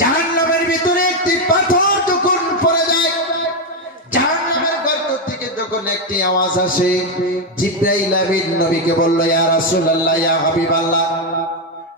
জাহান্নামের ভিতরে একটি পাথর যখন পড়ে যায়, জাহান্নামের গর্ত থেকে যখন একটি আওয়াজ আসে, জিবরাইল আমিন নবীকে বলল, ইয়া রাসূলুল্লাহ, ইয়া হাবিবাল্লাহ,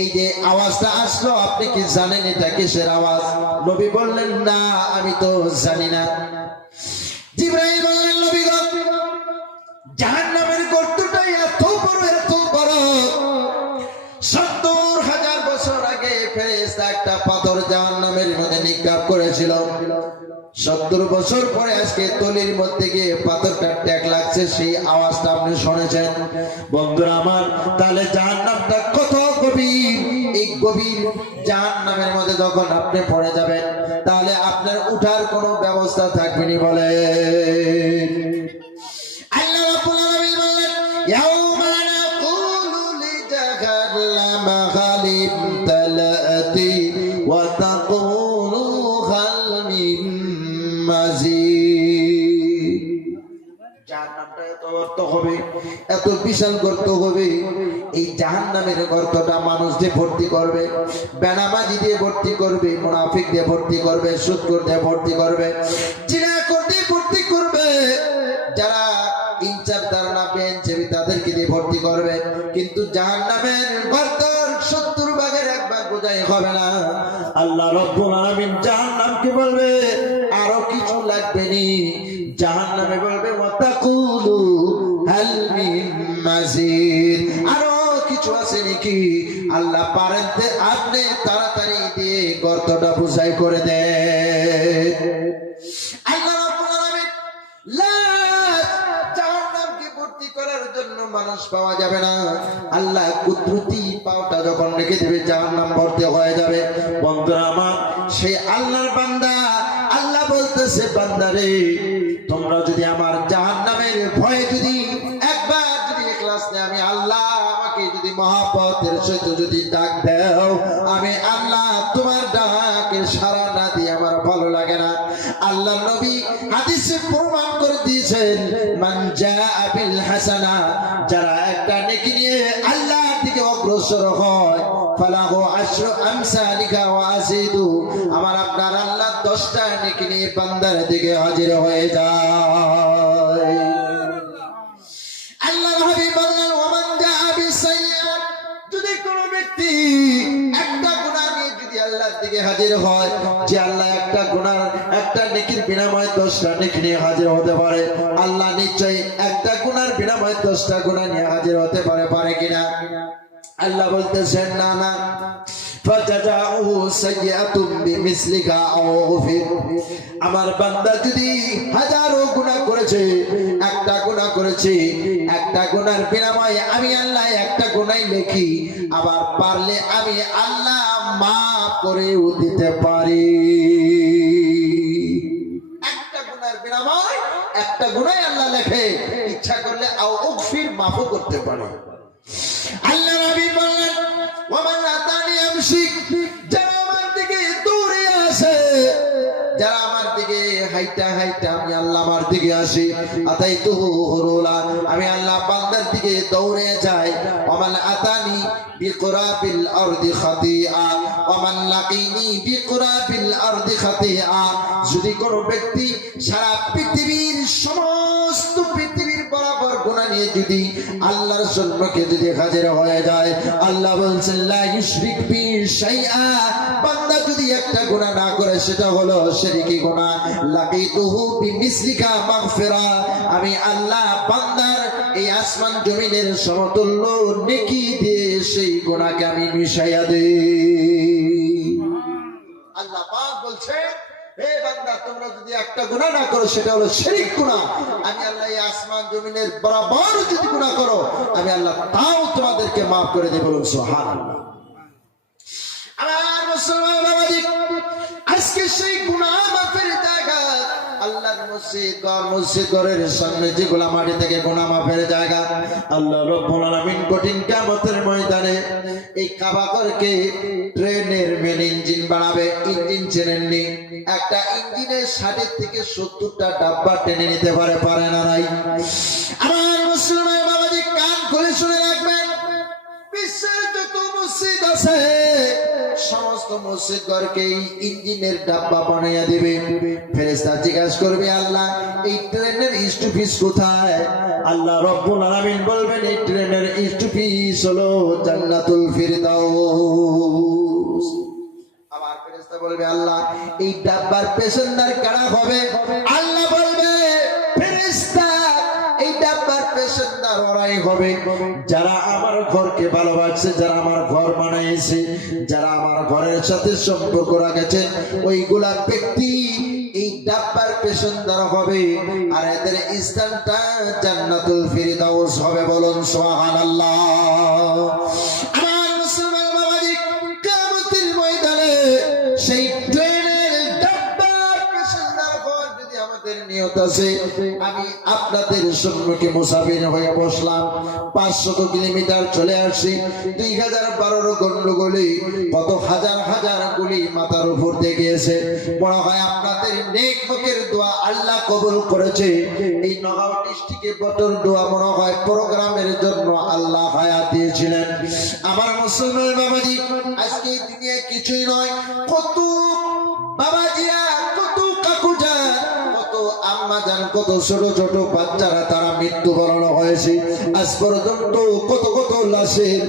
এই যে আওয়াজটা আসলো আপনি কি জানেন এটা কিসের আওয়াজ? নবী বললেন, না আমি তো জানি না। জিবরাইল বললেন, নবী গো, জাহান্নামের গর্তটা এত বড় ৭০,০০০ বছর আগে ফেরেশতা একটা পাথর জাহান্নামের মধ্যে নিক্ষেপ করেছিল। ৭০ বছর পরে আজকে তলির মধ্যে গিয়ে পাথরটা ট্যাক লাগছে, সেই আওয়াজটা আপনি শুনেছেন। বন্ধুরা আমার, তাহলে জাহান্নামটা কত গভীর! এই গভীর জাহান্নামের মধ্যে যখন আপনি পড়ে যাবেন, তাহলে আপনার উঠার কোনো ব্যবস্থা থাকবে না। বলে আল্লাহ রাব্বুল আলামিন বলেন, ইয়াউমা নাকুলু লিজাহান্নাম খালিম তালাতি ওয়া তাকুলু হাল মিন মাজিদ। জাহান্নামটা এত গর্ত হবে, এত বিশাল গর্ত হবে। এই জাহান্নামের গর্তটা মানুষ দিয়ে ভর্তি করবে, বেনামাজি দিয়ে ভর্তি করবে, মুনাফিক দিয়ে ভর্তি করবে, সুদখোর দিয়ে ভর্তি করবে, জিনাখোর দিয়ে ভর্তি করবে, যারা ইনচার ধারণা বেঞ্চেবি তাদেরকে দিয়ে ভর্তি করবে। কিন্তু জাহান্নামের গর্তর ৭০ ভাগের ১ ভাগ বোঝাই হবে না। আল্লাহ রাব্বুল আলামিন জাহান্নামকে বলবে, আরো কিছু লাগবে নি। জাহান্নামে বলবে, ওয়াতাকুলু হাল মিন মাজিদ, আরো কিছু আছে নাকি? আল্লাহ পারেন তে আপনি তাড়াতাড়ি দিয়ে গর্তটা বুঝাই করে দেন। আল্লাহ রাব্বুল আলামিন জাহান্নামকে ভর্তি করার জন্য মানুষ পাওয়া যাবে না। আল্লাহ কুদরতি পাওটা যখন রেখে দেবে, জাহান্নাম ভর্তি হয়ে যাবে। বন্ধুরা আমার, সেই আল্লাহর বান্দা, আল্লাহ বলতেছে, বান্দারে তোমরা যদি আমার জাহান্নামের ভয়ে যদি একবার যদি ইখলাস নিয়ে আমি আল্লাহ আমাকে যদি মহব্বতের সহিত যদি ডাক দাও, আমি আল্লাহ তোমার ডাকে সাড়া না দিয়ে আমার ভালো লাগে না। আল্লাহ নবী হাদিসে প্রমাণ করে দিয়েছেন, মান জাআ বিল হাসানা, যারা একটা নেকি নিয়ে আল্লাহর দিকে অগ্রসর হয়, ফালাহু আশরু আমসালিকা ওয়া আযিদু, আমার আপনার আল্লাহ 10টা নেকি নিয়ে বান্দার দিকে হাজির হয়ে যায়। আল্লাহ হাবিব বললেন, ওমান জাআ বিসাইয়্যাত, যদি কোন ব্যক্তি একটা গুনাহ নিয়ে যদি আল্লাহর দিকে হাজির হয়, যে আল্লাহ একটা গুনাহ একটা নেকির বিনিময়ে 10টা নেকি নিয়ে হাজির হতে পারে, আল্লাহ নিশ্চয়ই একটা গুনার বিনিময়ে 10টা গুনাহ নিয়ে হাজির হতে পারে, পারে কিনা? আল্লাহ বলতেছেন, না না, ফাজাজাউ সাইয়্যাতুম বিমিসলিকা আউফির, আমার বান্দা যদি হাজারো গুনাহ করেছে, একটা গুনাহ করেছে, একটা গুনার বিনিময়ে আমি আল্লাহ একটা গুনাহই লিখি, আবার পারলে আমি আল্লাহ মাফ করেও দিতে পারি। একটা গুনার বিনিময়ে একটা গুনাহই আল্লাহ লেখে, ইচ্ছা করলে আউফির মাফও করতে পারে। আল্লাহ নবী বললেন, ওমান আতানি আমশি, যারা আমার দিকে দৌড়ে আসে, যারা আমার দিকে হাইটা হাইটা আমি আল্লাহ আমার দিকে আসি, আতাইতুহু হুরুলা, আমি আল্লাহ বান্দার দিকে দৌড়ে যাই। ওমান আতানি বিকুরাবিল আরদি খাতিআ, ওমান লাকিনি বিকুরাবিল আরদি খাতিআ, যদি কোনো ব্যক্তি সারা পৃথিবীর সমস্ত পৃথিবীর বরাবর গুনাহ নিয়ে যদি আল্লাহর সম্মুখে যদি হাজির হয়ে যায়, আল্লাহ বলছেন, লা ইউশরিক বি শাইআ, বান্দা যদি একটা গুনাহ না করে সেটা হলো শিরকি গুনাহ, লাকিতুহু বিমিসলিকা মাগফিরা, আমি আল্লাহ বান্দার এই আসমান জমিনের সমতুল্য নেকি দিয়ে সেই গুনাহকে আমি মিশাইয়া দেই। আল্লাহ পাক বলছে, হে বান্দা, তোমরা যদি একটা গুনাহ না করো সেটা হলো শিরক গুনাহ, আমি আল্লাহ এই আসমান জমিনের বরাবর যদি গুনাহ করো, আমি আল্লাহ তাও তোমাদেরকে maaf করে দেব। বলুন সুবহানাল্লাহ। আমার মুসলমান বাবাজি, আজকে সেই গুনাহ মাফের জায়গা আল্লাহর মসজিদ ঘরের সামনে যেগুলা মাটি থেকে গুনাহ মাফের জায়গা, আল্লাহ রাব্বুল আলামিন কঠিন কিয়ামতের ময়দানে এই কাবা ঘরকে ট্রেনের মেন ইঞ্জিন বানাবে। ইঞ্জিন চেনেননি? একটা ইঞ্জিনের 60 থেকে 70টা ডাব্বা টেনে নিতে পারে, পারে না? নাই। আমার মুসলমান বাবাজি, কান খুলে শুনে রাখবেন, বিশ্বের যত মসজিদ আছে সমস্ত মসজিদ ঘরকে ইঞ্জিনের ডাব্বা বানাইয়া দিবে। ফেরেশতা জিজ্ঞাসা করবে, আল্লাহ এই ট্রেনের স্টপেজ কোথায়? আল্লাহ রব্বুল আলামিন বলবেন, এই ট্রেনের স্টপেজ হলো জান্নাতুল ফিরদাউস। আবার ফেরেশতা বলবে, আল্লাহ এই ডাব্বার প্যাসেঞ্জার কারা হবে? আল্লাহ বলবে, ফেরেশতা এই ডাব্বার প্যাসেঞ্জার ওরাই হবে যারা আমার ঘরকে ভালোবাসে, যারা আমার ঘর বানাইছে, যারা আমার ঘরের সাথে সম্পর্ক রাখেছে, ওইগুলা ব্যক্তি এই ডাব্বার প্যাসেঞ্জার হবে। আর এদের স্থানটা জান্নাতুল ফিরদাউস হবে। বলুন সুবহানাল্লাহ। আমার মুসলমান বাবাজি, কিয়ামতের ময়দানে সেই ট্রেনের ডাব্বার প্যাসেঞ্জার হওয়ার যদি আমাদের নিয়ত আছে, আমি আপনাদের সম্মুখে মুসাফির হয়ে বসলাম, 500 কিলোমিটার চলে আসছি, 2012 গন্ডগোলে কত হাজার হাজার গুলি মাথার উপর দিয়ে গিয়েছে। মনে হয় আপনাদের নেক মুখের দোয়া আল্লাহ কবুল করেছে। এই নগাঁও ডিস্ট্রিক্টে বটর দোয়া মনে হয় প্রোগ্রামের জন্য আল্লাহ হায়াত দিয়েছিলেন। আমার মুসলমান বাবাজি, আজকে দুনিয়ায় কিছুই নয়, কত বাবাজিরা, কত কাকুজান, কত আম্মাজান, কত ছোট ছোট বাচ্চারা তারা মৃত্যুবরণ হয়েছে। আজ পর্যন্ত কত কত লাশের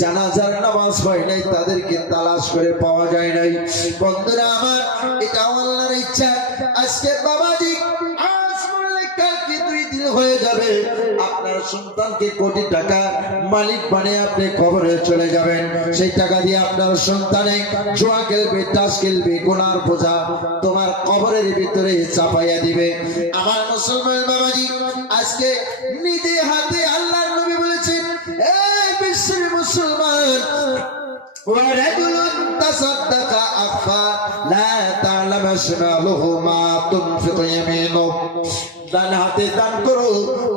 জানাজার নামাজ হয় নাই, তাদেরকে তালাশ করে পাওয়া যায় নাই। বন্ধুরা আমার, এটা আল্লাহর ইচ্ছা। আজকে বাবাজি আজ মরলে কালকে 2 দিন হয়ে যাবে, আপনার সন্তানকে কোটি টাকা মালিক বানিয়ে আপনি কবরে চলে যাবেন। সেই টাকা দিয়ে আপনার সন্তানে জুয়া খেলবে, তাস খেলবে, গুনার বোঝা তোমার কবরের ভিতরে চাপাইয়া দিবে। আমার মুসলমান বাবাজি, আজকে নিজে হাতে আল্লাহর নবী বলেছেন, এই বিশ্বের মুসলমান, ورجل تصدق أخفى لا تعلم شماله ما تنفق يمينه। ডান হাতে দান করো,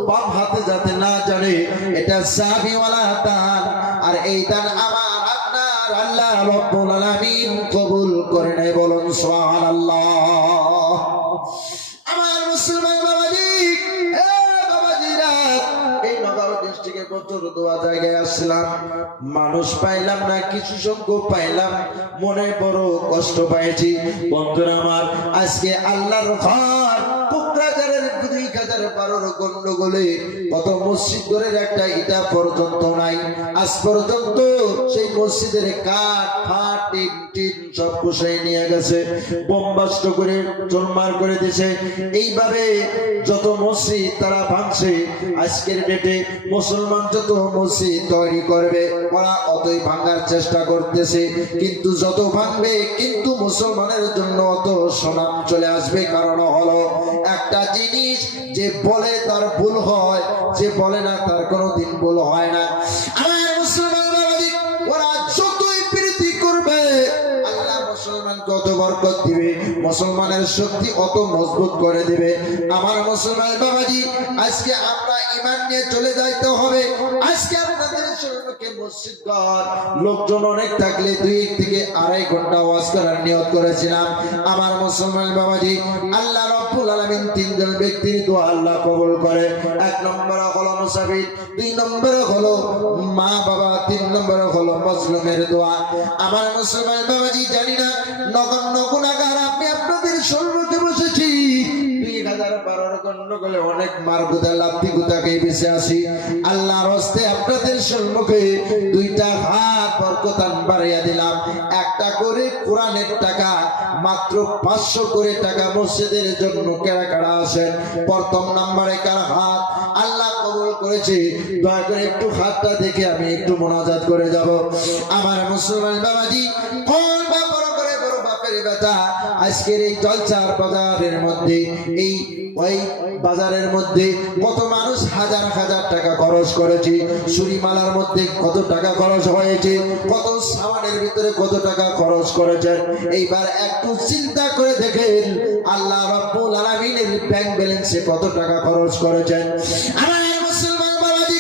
বাম হাতে যাতে না জানে, এটা সাহাবীওয়ালা দান। আর এই দান আমার আপনার আল্লাহ রাব্বুল আলামিন কবুল করে নেয়। বলুন সুবহানাল্লাহ। আমার মুসলমান বাবাজি, বাবাজিরা, এই নগাঁও ডিস্ট্রিক্টে বছর 2 জায়গায় আসলাম, মানুষ পাইলাম না, কিছু সংখ্যক পাইলাম, মনে বড় কষ্ট পাইছি। বন্ধুরা আমার, আজকে আল্লাহর ঘর কোকরাঝাড়ের 2012 গন্ডগোলে কত মসজিদ ঘরের একটা ইটা পর্যন্ত নাই। আজ পর্যন্ত সেই মসজিদের কাঠ ফাট টিন সব কুশাই নিয়ে গেছে, বোমবাস্ট করে চুরমার করে দিয়েছে। এইভাবে যত মসজিদ তারা ভাঙছে। আজকের ডেটে মুসলমান যত মসজিদ তৈরি করবে, ওরা অতই ভাঙার চেষ্টা করতেছে, কিন্তু যত ভাঙবে কিন্তু মুসলমানের জন্য অত সুনাম চলে আসবে। কারণ হলো একটা জিনিস, যে বলে তার ভুল হয়, যে বলে না তার কোনোদিন ভুল হয় না। আমার মুসলমান বাবাজি, ওরা যতই প্রীতি করবে, আল্লাহ মুসলমানকে অত বরকত দিবে, মুসলমানের শক্তি অত মজবুত করে দিবে। আমার মুসলমান বাবাজি, আজকে আমরা ঈমান নিয়ে চলে যাইতে হবে। আজকে আপনাদের সম্মুখে মসজিদ ঘর লোকজন অনেক থাকলে 2 থেকে 2.5 ঘন্টা ওয়াজ করার নিয়ত করেছিলাম। আমার মুসলমান বাবাজি, আল্লাহ রাব্বুল আলামিন 3 জন ব্যক্তির দোয়া আল্লাহ কবুল করে। 1 নম্বরে হলো মুসাফির, 2 নম্বরে হলো মা বাবা, 3 নম্বরে হলো মজলুমের দোয়া। আমার মুসলমান বাবাজি, জানি না নগণ্য গুনাহগার আপনি আপনাদের সম্মুখে বসেছি, 2012 গন্ডগোলে অনেক মারগুদা লাপ্তি গুতাকে বেঁচে আসি। আল্লাহর হস্তে আপনাদের সম্মুখে 2টা হাত বরকতান বাড়াইয়া দিলাম। একটা করে কোরআনের টাকা, মাত্র 500 করে টাকা মসজিদের জন্য কেনা কাটা আসেন। প্রথম নম্বরে কার হাত আল্লাহ কবুল করেছে, দয়া করে একটু হাতটা দেখে আমি একটু মোনাজাত করে যাব। আমার মুসলমান বাবাজি, কোন বড় করে বড় বাপের বেটা, আজকের এই জলচার বাজারের মধ্যে, এই ওই বাজারের মধ্যে কত মানুষ হাজার হাজার টাকা খরচ করেছে, চুরিমালার মধ্যে কত টাকা খরচ হয়েছে, কত সামানের ভিতরে কত টাকা খরচ করেছেন। এইবার একটু চিন্তা করে দেখেন, আল্লাহ রাব্বুল আলামিনের ব্যাংক ব্যালেন্সে কত টাকা খরচ করেছেন। আমার মুসলমান বাবাজি,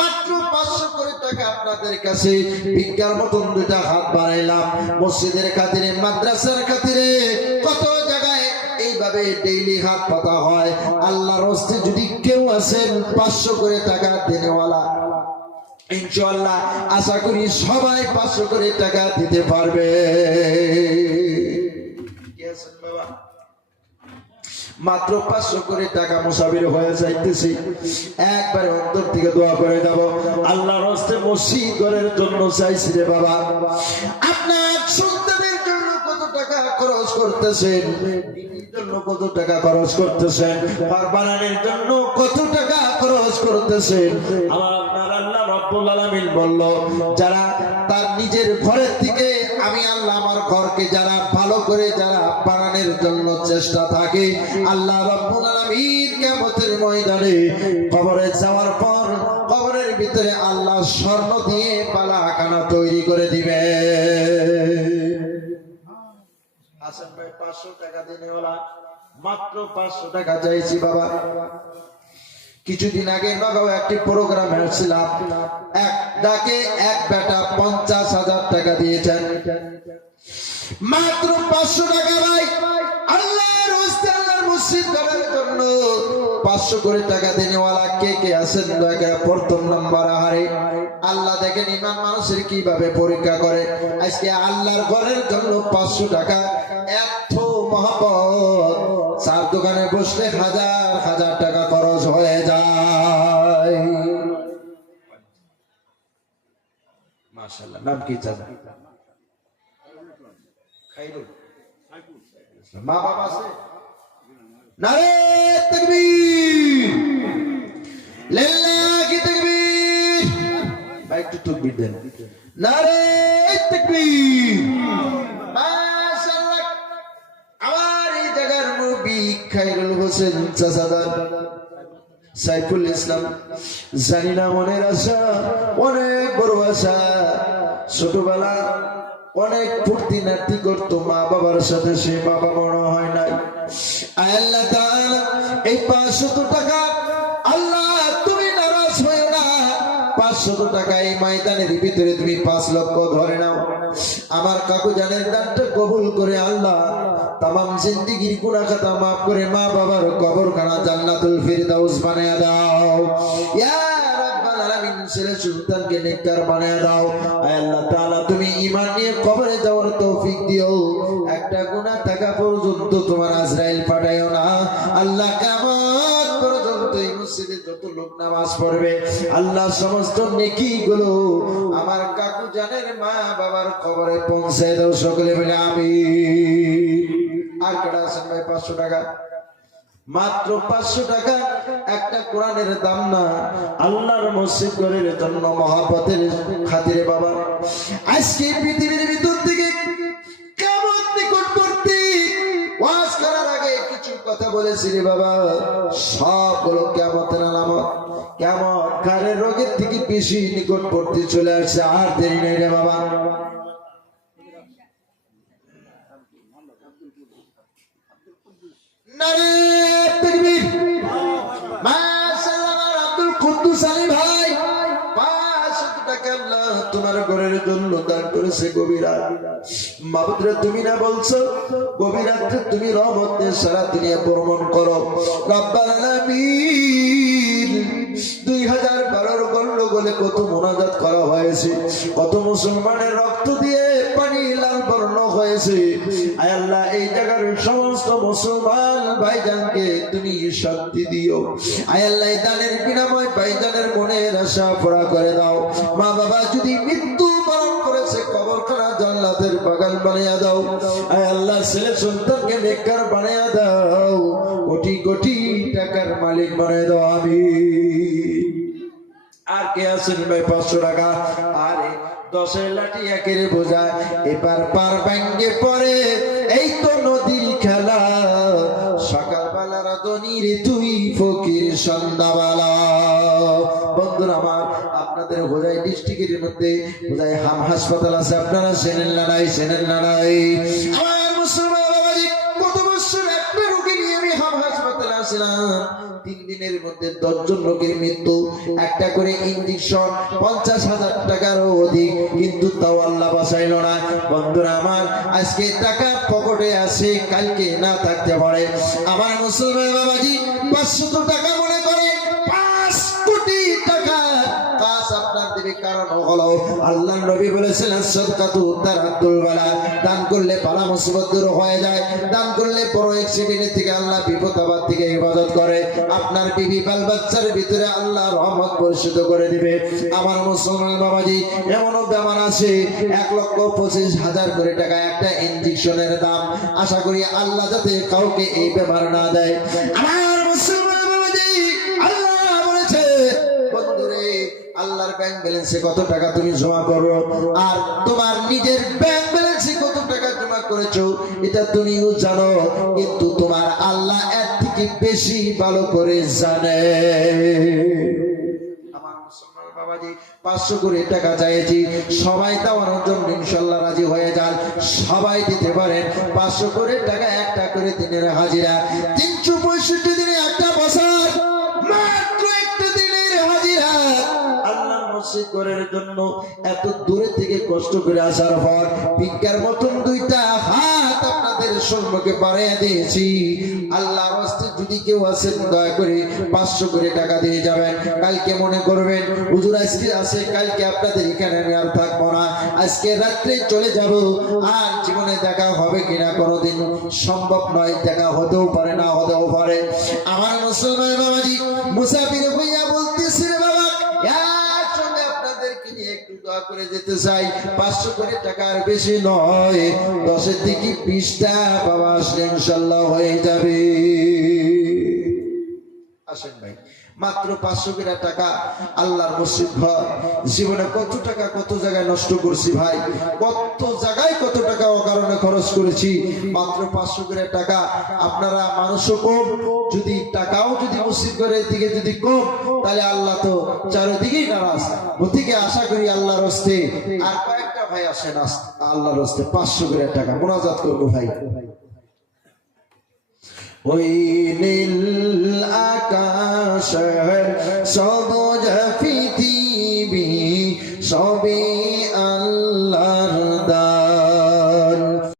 মাত্র 500 করে টাকা আপনাদের কাছে ভিক্ষার মতন 2টা হাত বাড়াইলাম। মসজিদের খাতিরে, মাদ্রাসার খাতিরে, কত জায়গায় এইভাবে ডেইলি হাত পাতা হয়। আল্লাহর হস্তে যদি কেউ আছেন 500 করে টাকা দেনেওয়ালা, ইনশাআল্লাহ আশা করি সবাই 500 করে টাকা দিতে পারবে। মাত্র 500 করে টাকা মুসাফির হয়ে যাইতেছি। একবারে অন্তর থেকে দোয়া করে যাব, আল্লাহর হস্তে মসজিদ ঘরের জন্য চাইছি রে বাবা। আপনার সন্তানের জন্য কত টাকা খরচ করতেছেন, জন্য কত টাকা খরচ করতেছেন, ঘর বানানোর জন্য কত টাকা খরচ করতেছেন। আমার আপনার আল্লাহ রব্বুল আলামিন বলল, যারা তার নিজের ঘরের থেকে আমি আল্লাহ আমার ঘরকে যারা ভালো করে যারা বানানোর জন্য চেষ্টা থাকে, আল্লাহ রব্বুল আলামিন কিয়ামতের ময়দানে কবরে যাওয়ার পর কবরের ভিতরে আল্লাহ স্বর্ণ দিয়ে বালাখানা তৈরি করে দিবে। হাসান ভাই 500 টাকা দিনে ওলা মাত্র 500 টাকা চাইছি বাবা। কিছুদিন আগে নগাঁও একটি প্রোগ্রাম হয়েছিলাম, এক ডাকে এক বেটা 50,000 টাকা দিয়েছেন। মাত্র 500 টাকা ভাই আল্লাহর হস্তে আল্লাহর মসজিদ করার জন্য 500 করে টাকা দেনেওয়ালা কে কে আছেন দয়া করে প্রথম নাম্বার হারে। আল্লাহ দেখেন ইমান মানুষের কিভাবে পরীক্ষা করে। আজকে আল্লাহর ঘরের জন্য 500 টাকা এত মহব্বত, চার দোকানে বসলে হাজার হাজার টাকা খরচ হয়ে যায়। মাশাআল্লাহ, নাম কি জানেন? খাইরুল। মা বাবা আছে? নারে তাকবীর, লিল্লাহি তাকবীর। ভাই একটু তাকবীর দেন। নারে তাকবীর। মাশাআল্লাহ। আমার এই জায়গার মুরব্বি খাইরুল হোসেন চাচাদার সাইফুল ইসলাম, জানি না মনের আশা অনেক বড় আশা। ছোটবেলা অনেক ফুর্তি নার্তি করতো মা বাবার সাথে, সে বাবা বড় হয় নাই। আল্লাহ তাআলা এই 500 টাকা, আল্লাহ তুমি নারাজ হয়ে না, 500 টাকা এই ময়দানের ভিতরে তুমি 5 লক্ষ ধরে নাও। আমার কাকু জানের দানটা কবুল করে আল্লাহ তামাম জিন্দেগির গুনাহ খাতা মাফ করে মা বাবার কবরখানা জান্নাতুল ফিরদাউস বানায়া দাও। ইয়া রাব্বাল আলামিন, ছেলে সন্তানকে নেককার বানায়া দাও। আল্লাহ তাআলা তুমি ঈমান নিয়ে কবরে যাওয়ার তৌফিক দিও। একটা গুনাহ থাকা পর্যন্ত তোমার আজরাইল পাঠায়ো না। আল্লাহ কিয়ামত পর্যন্ত এই মসজিদে যত লোক নামাজ পড়বে আল্লাহ সমস্ত নেকি গুলো আমার কাকু জানের মা বাবার কবরে পৌঁছে দাও। সকলে বলে আমিন। আর কাটা আছেন ভাই 500 টাকা? মাত্র 500 টাকা একটা কোরআনের দাম না, আল্লাহর মসজিদ ঘরের জন্য মহব্বতের খাতিরে বাবা। আজকে পৃথিবীর ভিতর থেকে কিয়ামত নিকটবর্তী ওয়াজ করার আগে কিছু কথা বলেছি রে বাবা, সবগুলো কিয়ামতের আলামত। কিয়ামত ঘরের রোগের থেকে বেশি নিকটবর্তী চলে আসছে, আর দেরি নেই রে বাবা। তোমার ঘরের জন্য দান করেছে গভীরা। মাবুদরে তুমি না বলছো গভীর রাত্রে তুমি রহমতে সারা দুনিয়া ভ্রমণ করো। রব্বাল আলামিন 2012 গন্ডগোলে কত মুনাজাত করা হয়েছে, কত মুসলমানের রক্ত দিয়ে পানি লাল বর্ণ হয়েছে। আয় আল্লাহ এই জায়গার সমস্ত মুসলমান ভাইজানকে তুমি শান্তি দিও। আয় আল্লাহ এই দানের বিনাময় ভাইজানের মনের আশা পুরা করে দাও। মা বাবা যদি মৃত্যু বরণ করেছে কবরখানা জান্নাতের বাগান বানিয়ে দাও। আয় আল্লাহ ছেলে সন্তানকে নেককার বানিয়ে দাও, কোটি কোটি টাকার মালিক বানিয়ে দাও। আমিন। আর কে আছেন ভাই 500 টাকা? আরে 10 লাঠি একের বোঝা, এবার পার ভাঙ্গে পড়ে এই তো নদীর খেলা। সকালবেলা রাধনির তুই ফকির সন্ধ্যাবেলা। বন্ধুরা আমার, আপনাদের হোজাই ডিস্ট্রিক্টের মধ্যে হোজাই হাম হাসপাতাল আছে, আপনারা চেনেন না নাই? চেনেন না নাই? আমার মুসলমান বাবাজি, কত বছর একটা রোগী নিয়ে আমি হাম হাসপাতালে আসলাম। 3 দিনের মধ্যে 10 জন লোকের মৃত্যু, একটা করে ইনজেকশন 50,000 টাকারও অধিক, কিন্তু তাও আল্লাহ বাঁচাইল না। বন্ধুরা আমার, আজকে টাকা পকেটে আছে, কালকে না থাকতে পারে। আমার মুসলমান বাবাজি 500 টাকা মনে করে 5 কোটি টাকা কাজ আপনার দেবে, হলো আল্লাহর নবী বলেছেন সাদকাতু তারাতুল বালা, দান করলে বালা মুসিবত দূর হয়ে যায়, দান করলে বড় অ্যাক্সিডেন্ট থেকে আল্লাহ বিপদ আপদ থেকে হেফাজত করে, আপনার বিবি বাল বাচ্চার ভিতরে আল্লাহ রহমত পরিশোধ করে দিবে। আমার মুসলমান বাবাজি, এমনও বেমার আছে 1,25,000 করে টাকা একটা ইনজেকশনের দাম। আশা করি আল্লাহ যাতে কাউকে এই বেমার না দেয়। আমার মুসলমান বাবাজি, আল্লাহ বলেছে বন্ধুরে, আল্লাহর ব্যাংক ব্যালেন্সে কত টাকা তুমি জমা করো আর তোমার নিজের ব্যাংক ব্যালেন্সে কত টাকা জমা করেছো এটা তুমিও জানো, কিন্তু তোমার আল্লাহ এর থেকে বেশি ভালো করে জানে। আমার মুসলমান বাবাজি, 500 করে টাকা চাইছি, সবাই দেওয়ার জন্য ইনশাআল্লাহ রাজি হয়ে যান, সবাই দিতে পারেন। 500 করে টাকা, একটা করে দিনের হাজিরা, 365 দিনে একটা বছর, মাত্র একটা দিনের হাজিরা। আল্লাহর মসজিদ করার জন্য এত দূরে থেকে কষ্ট করে আসার পর ভিক্ষার মতন 2টা হাত আপনাদের সম্মুখে বাড়িয়ে দিয়েছি। আল্লাহর রাস্তায় যদি কেউ আছেন দয়া করে 500 করে টাকা দিয়ে যাবেন। কালকে মনে করবেন হুজুর আজকে আছে, কালকে আপনাদের এখানে আমি আর থাকবো না, আজকে রাত্রে চলে যাব, আর জীবনে দেখা হবে কিনা কোনোদিন সম্ভব নয়, দেখা হতেও পারে না হতেও পারে। আমার মুসলমান বাবাজি, মুসাফির হইয়া বলতেছি রে বাবা, একসঙ্গে আপনাদেরকে নিয়ে একটু দোয়া করে যেতে চাই। 500 করে টাকার বেশি নয়, 10 থেকে 20টা বাবা আসলে ইনশাল্লাহ হয়ে যাবে। আসেন ভাই, মাত্র 500 করে টাকা, আল্লাহর মসজিদ ঘর। জীবনে কত টাকা কত জায়গায় নষ্ট করছি ভাই, কত জায়গায় কত টাকা অকারণে খরচ করেছি, মাত্র 500 করে টাকা। আপনারা মানুষও কম, যদি টাকাও যদি মসজিদ ঘরের দিকে যদি কম, তাহলে আল্লাহ তো চারিদিকেই নারাজ। ওদিকে আশা করি আল্লাহর হস্তে আর কয়েকটা ভাই আসেন, আল্লাহর হস্তে 500 করে টাকা মোনাজাত করবো ভাই। ওই নীল আকাশের সবুজ পৃথিবী সবে